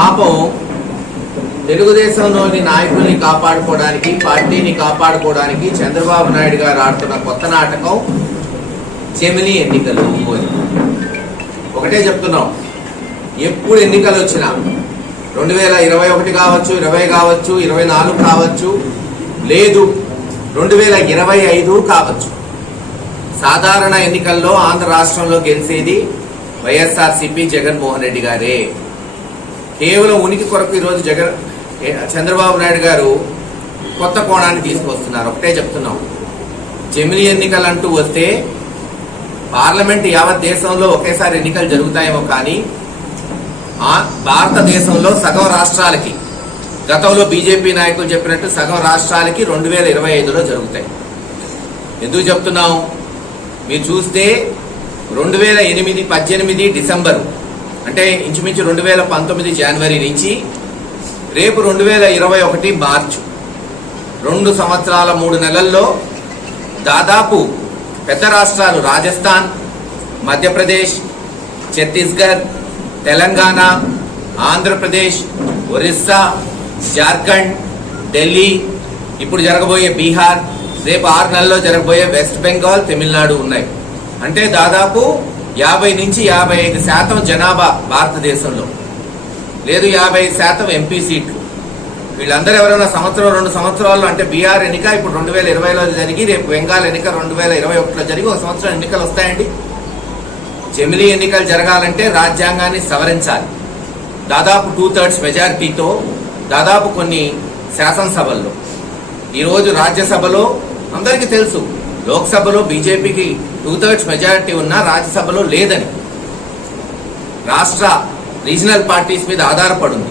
పాపం తెలుగుదేశంలోని నాయకుల్ని కాపాడుకోవడానికి, పార్టీని కాపాడుకోవడానికి చంద్రబాబు నాయుడు గారు ఆడుతున్న కొత్త నాటకం జమిలీ ఎన్నికలు. ఒకటే చెప్తున్నాం, ఎప్పుడు ఎన్నికలు వచ్చినా 2021 కావచ్చు, 20 కావచ్చు, 24 కావచ్చు, లేదు 2025 కావచ్చు, సాధారణ ఎన్నికల్లో ఆంధ్ర రాష్ట్రంలో గెలిచేది వైఎస్ఆర్సీపీ జగన్మోహన్ రెడ్డి గారే. కేవలం ఉనికి కొరకు ఈరోజు చంద్రబాబు నాయుడు గారు కొత్త కోణాన్ని తీసుకొస్తున్నారు. ఒకటే చెప్తున్నాం, జమిలీ ఎన్నికలు అంటూ వస్తే పార్లమెంట్ యావత్ దేశంలో ఒకేసారి ఎన్నికలు జరుగుతాయేమో, కానీ భారతదేశంలో సగం రాష్ట్రాలకి, గతంలో బీజేపీ నాయకులు చెప్పినట్టు సగం రాష్ట్రాలకి 2025లో జరుగుతాయి. ఎందుకు చెప్తున్నాం? మీరు చూస్తే 2018 డిసెంబరు, అంటే ఇంచుమించు 2019 జనవరి నుంచి రేపు 2021 మార్చు, 2 సంవత్సరాల 3 నెలల్లో దాదాపు పెద్ద రాష్ట్రాలు రాజస్థాన్, మధ్యప్రదేశ్, ఛత్తీస్గఢ్, తెలంగాణ, ఆంధ్రప్రదేశ్, ఒరిస్సా, జార్ఖండ్, ఢిల్లీ, ఇప్పుడు జరగబోయే బీహార్, రేపు 6 నెలల్లో జరగబోయే వెస్ట్ బెంగాల్, తమిళనాడు ఉన్నాయి. అంటే దాదాపు 50 నుంచి 55% జనాభా భారతదేశంలో, లేదు 55% ఎంపీ సీట్లు. వీళ్ళందరూ ఎవరైనా సంవత్సరం 2 సంవత్సరాల్లో, అంటే బీహార్ ఎన్నిక ఇప్పుడు 2020లో జరిగి, రేపు బెంగాల్ ఎన్నిక 2021లో జరిగి 1 సంవత్సరం ఎన్నికలు వస్తాయండి. జమిలీ ఎన్నికలు జరగాలంటే రాజ్యాంగాన్ని సవరించాలి. దాదాపు 2/3 మెజారిటీతో, దాదాపు కొన్ని శాసనసభల్లో, ఈరోజు రాజ్యసభలో అందరికీ తెలుసు, లోక్సభలో బీజేపీకి 2/3 మెజారిటీ ఉన్నా రాజ్యసభలో లేదని, రాష్ట్ర రీజనల్ పార్టీస్ మీద ఆధారపడింది.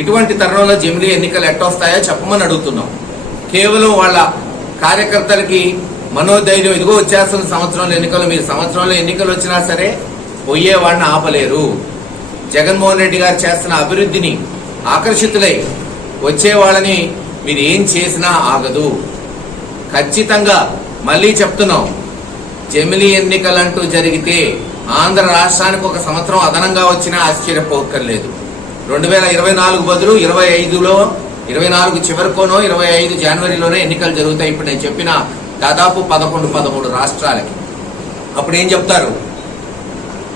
ఇటువంటి తరుణంలో జమిలీ ఎన్నికలు ఎట్టొస్తాయో చెప్పమని అడుగుతున్నాం. కేవలం వాళ్ళ కార్యకర్తలకి మనోధైర్యం, ఇదిగో వచ్చేస్తున్న సంవత్సరంలో ఎన్నికలు, మీరు సంవత్సరంలో ఎన్నికలు వచ్చినా సరే పోయేవాడిని ఆపలేరు. జగన్మోహన్ రెడ్డి గారు చేస్తున్న అభివృద్ధిని ఆకర్షితులై వచ్చేవాళ్ళని మీరు ఏం చేసినా ఆగదు. ఖచ్చితంగా మళ్ళీ చెప్తున్నాం, జమిలీ ఎన్నికలంటూ జరిగితే ఆంధ్ర రాష్ట్రానికి 1 సంవత్సరం అదనంగా వచ్చినా ఆశ్చర్యపోక్కర్లేదు. 2024 బదులు 25లో, 24 చివరికోనో 25 జనవరిలోనే ఎన్నికలు జరుగుతాయి. ఇప్పుడు నేను చెప్పిన దాదాపు 11-13 రాష్ట్రాలకి. అప్పుడు ఏం చెప్తారు?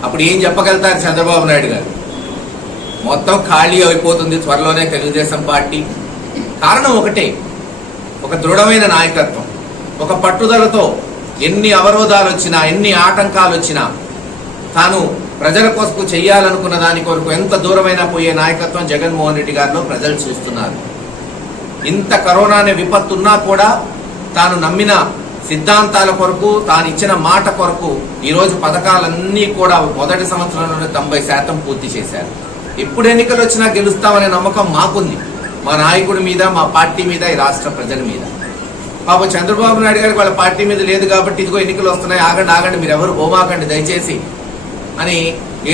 అప్పుడు ఏం చెప్పగలుగుతారు చంద్రబాబు నాయుడు గారు? మొత్తం ఖాళీ అయిపోతుంది త్వరలోనే తెలుగుదేశం పార్టీ. కారణం ఒకటే, ఒక దృఢమైన నాయకత్వం, ఒక పట్టుదలతో ఎన్ని అవరోధాలు వచ్చినా, ఎన్ని ఆటంకాలు వచ్చినా తాను ప్రజల కోసం చెయ్యాలనుకున్న దాని కొరకు ఎంత దూరమైనా పోయే నాయకత్వం జగన్మోహన్ రెడ్డి గారిలో ప్రజలు చూస్తున్నారు. ఇంత కరోనా అనే విపత్తు ఉన్నా కూడా తాను నమ్మిన సిద్ధాంతాల కొరకు, తాను ఇచ్చిన మాట కొరకు ఈరోజు పథకాలన్నీ కూడా మొదటి సంవత్సరంలోనే 90% పూర్తి చేశారు. ఎప్పుడు ఎన్నికలు వచ్చినా గెలుస్తామనే నమ్మకం మాకుంది, మా నాయకుడి మీద, మా పార్టీ మీద, ఈ రాష్ట్ర ప్రజల మీద. పాపం చంద్రబాబు నాయుడు గారికి వాళ్ళ పార్టీ మీద లేదు కాబట్టి, ఇదిగో ఎన్నికలు వస్తున్నాయి, ఆగండి, మీరు ఎవరు పోమాకండి దయచేసి అని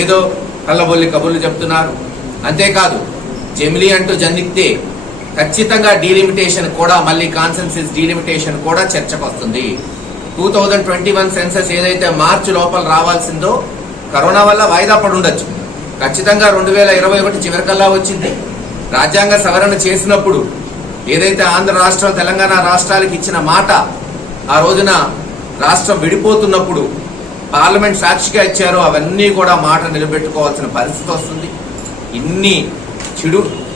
ఏదో కళ్ళబొల్లి కబుర్లు చెప్తున్నారు. అంతేకాదు, జమిలీ అంటూ జనిస్తే ఖచ్చితంగా డీలిమిటేషన్ కూడా, మళ్ళీ కాన్సెన్సస్ డీలిమిటేషన్ కూడా చర్చకు వస్తుంది. 2021 సెన్సస్ ఏదైతే మార్చి లోపల రావాల్సిందో కరోనా వల్ల వాయిదా పడి ఉండొచ్చు, ఖచ్చితంగా 2021 చివరికల్లా వచ్చింది. రాజ్యాంగ సవరణ చేసినప్పుడు ఏదైతే ఆంధ్ర రాష్ట్రం, తెలంగాణ రాష్ట్రాలకు ఇచ్చిన మాట, ఆ రోజున రాష్ట్రం విడిపోతున్నప్పుడు పార్లమెంట్ సాక్షిగా ఇచ్చారో అవన్నీ కూడా మాట నిలబెట్టుకోవాల్సిన పరిస్థితి వస్తుంది.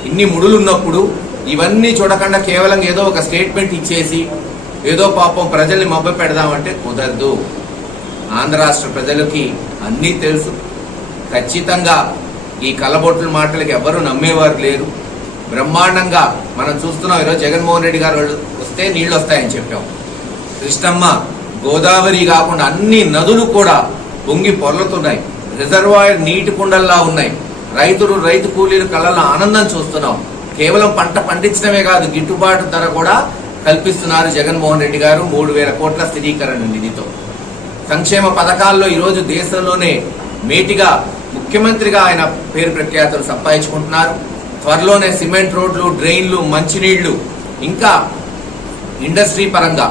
ఇన్ని ముడులున్నప్పుడు ఇవన్నీ చూడకుండా కేవలం ఏదో ఒక స్టేట్మెంట్ ఇచ్చేసి ఏదో పాపం ప్రజల్ని మభ్య పెడదామంటే కుదరదు. ఆంధ్ర రాష్ట్ర ప్రజలకి అన్నీ తెలుసు. ఖచ్చితంగా ఈ కళ్ళబొట్ల మాటలకి ఎవరు నమ్మేవారు లేరు. బ్రహ్మాండంగా మనం చూస్తున్నాం. ఈరోజు జగన్మోహన్ రెడ్డి గారు వస్తే నీళ్లు వస్తాయని చెప్పాం. కృష్ణమ్మ, గోదావరి కాకుండా అన్ని నదులు కూడా పొంగి పొర్లుతున్నాయి. రిజర్వాయర్ నీటి కుండల్లా ఉన్నాయి. రైతు కూలీలు కళ్ళల్లో ఆనందం చూస్తున్నాం. కేవలం పంట పండించడమే కాదు, గిట్టుబాటు ధర కూడా కల్పిస్తున్నారు జగన్మోహన్ రెడ్డి గారు 3,000 కోట్ల స్థిరీకరణ నిధితో. సంక్షేమ పథకాల్లో ఈరోజు దేశంలోనే మేటిగా ముఖ్యమంత్రిగా ఆయన పేరు ప్రఖ్యాతులు సంపాదించుకుంటున్నారు. త్వరలోనే సిమెంట్ రోడ్లు, డ్రైన్లు, మంచినీళ్లు, ఇంకా ఇండస్ట్రీ పరంగా,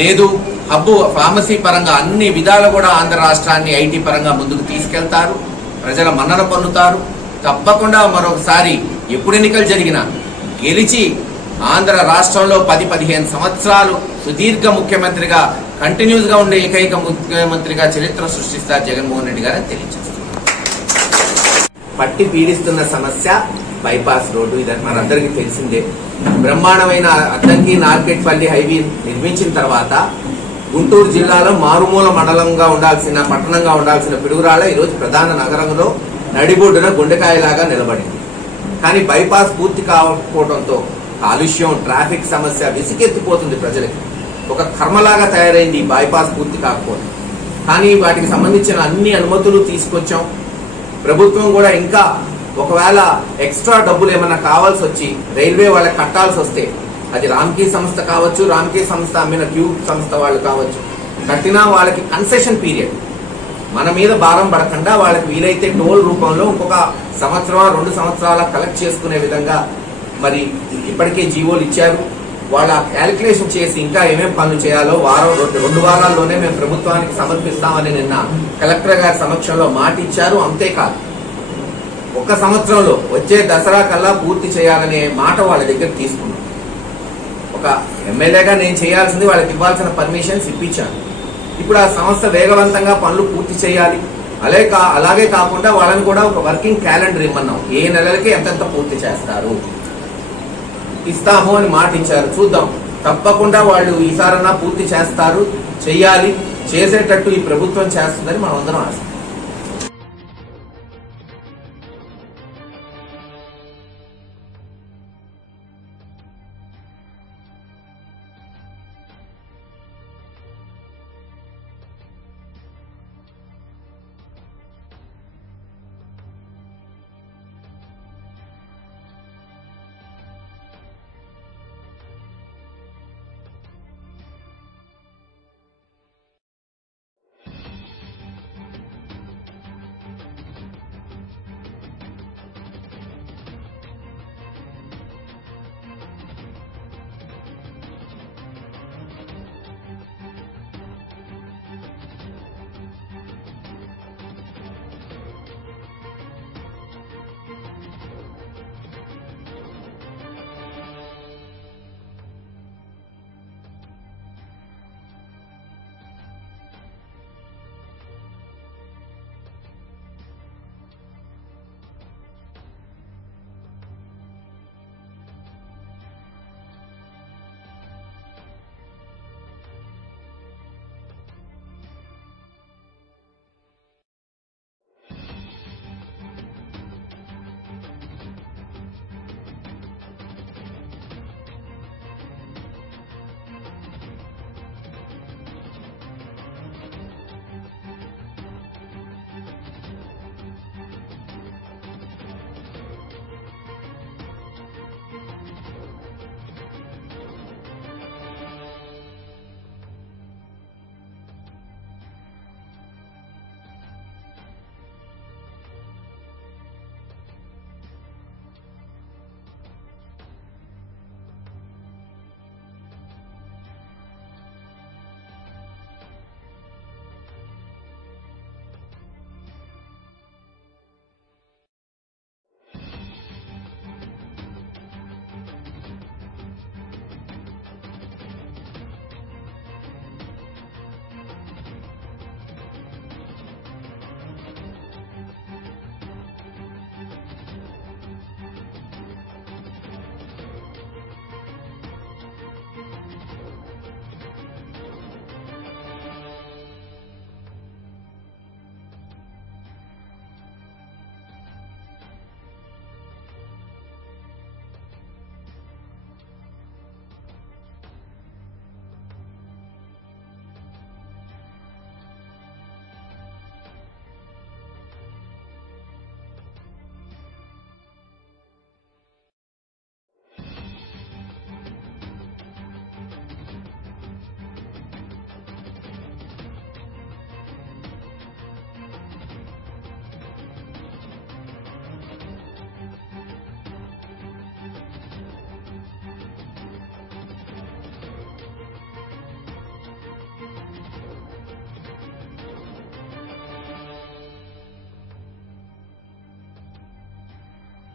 లేదు హబ్బు ఫార్మసీ పరంగా అన్ని విధాలు కూడా ఆంధ్ర రాష్ట్రాన్ని ఐటీ పరంగా ముందుకు తీసుకెళ్తారు. ప్రజల మన్నన పొందుతారు. తప్పకుండా మరొకసారి ఎప్పుడు ఎన్నికలు జరిగినా గెలిచి ఆంధ్ర రాష్ట్రంలో 10-15 సంవత్సరాలు సుదీర్ఘ ముఖ్యమంత్రిగా కంటిన్యూస్గా ఉండే ఏకైక ముఖ్యమంత్రిగా చరిత్ర సృష్టిస్తారు జగన్మోహన్ రెడ్డి గారు తెలియజేస్తున్నారు. పట్టి పీడిస్తున్న సమస్య బైపాస్ రోడ్డు. ఇది మనందరికీ తెలిసిందే. బ్రహ్మాండమైన అద్దంకి నార్కెట్పల్లి హైవే నిర్మించిన తర్వాత గుంటూరు జిల్లాలో మారుమూల మండలంగా ఉండాల్సిన పట్టణంగా ఉండాల్సిన పిడుగురాళ్ళ ఈరోజు ప్రధాన నగరంలో నడిబొడ్డున గుండెకాయలాగా నిలబడింది. కానీ బైపాస్ పూర్తి కాకపోవడంతో కాలుష్యం, ట్రాఫిక్ సమస్య విసిగెత్తిపోతుంది ప్రజలకి. ఒక కర్మలాగా తయారైంది ఈ బైపాస్ పూర్తి కాకపోవడం. కానీ వాటికి సంబంధించిన అన్ని అనుమతులు తీసుకొచ్చాం. ప్రభుత్వం కూడా ఇంకా ఒకవేళ ఎక్స్ట్రా డబ్బులు ఏమైనా కావాల్సి వచ్చి రైల్వే వాళ్ళకి కట్టాల్సి వస్తే, అది రామ్కీ సంస్థ కావచ్చు, రామ్కీ సంస్థ అమ్మిన ట్యూబ్ సంస్థ వాళ్ళు కావచ్చు, కట్టినా వాళ్ళకి కన్సెషన్ పీరియడ్ మన మీద భారం పడకుండా వాళ్ళకి వీలైతే టోల్ రూపంలో ఇంకొక 1-2 సంవత్సరాల కలెక్ట్ చేసుకునే విధంగా మరి ఇప్పటికే జీవోలు ఇచ్చారు. వాళ్ళ క్యాలిక్యులేషన్ చేసి ఇంకా ఏమేం పనులు చేయాలో 2 వారాల్లోనే మేము ప్రభుత్వానికి సమర్పిస్తామని నిన్న కలెక్టర్ గారి సమక్షంలో మాట ఇచ్చారు. అంతేకాదు 1 సంవత్సరంలో వచ్చే దసరా కల్లా పూర్తి చేయాలనే మాట వాళ్ళ దగ్గర తీసుకున్నాం. ఒక ఎమ్మెల్యేగా నేను చేయాల్సింది వాళ్ళకి ఇవ్వాల్సిన పర్మిషన్స్ ఇప్పించాను. ఇప్పుడు ఆ సంస్థ వేగవంతంగా పనులు పూర్తి చేయాలి. అలాగే కాకుండా వాళ్ళని కూడా ఒక వర్కింగ్ క్యాలెండర్ ఇమ్మన్నాం. ఏ నెలలకి ఎంతెంత పూర్తి చేస్తారు ఇస్తాము అని మాట ఇచ్చారు. చూద్దాం, తప్పకుండా వాళ్ళు ఈసారన్నా పూర్తి చేస్తారు, చెయ్యాలి. చేసేటట్టు ఈ ప్రభుత్వం చేస్తుందని మనం అందరం ఆశిస్తాం.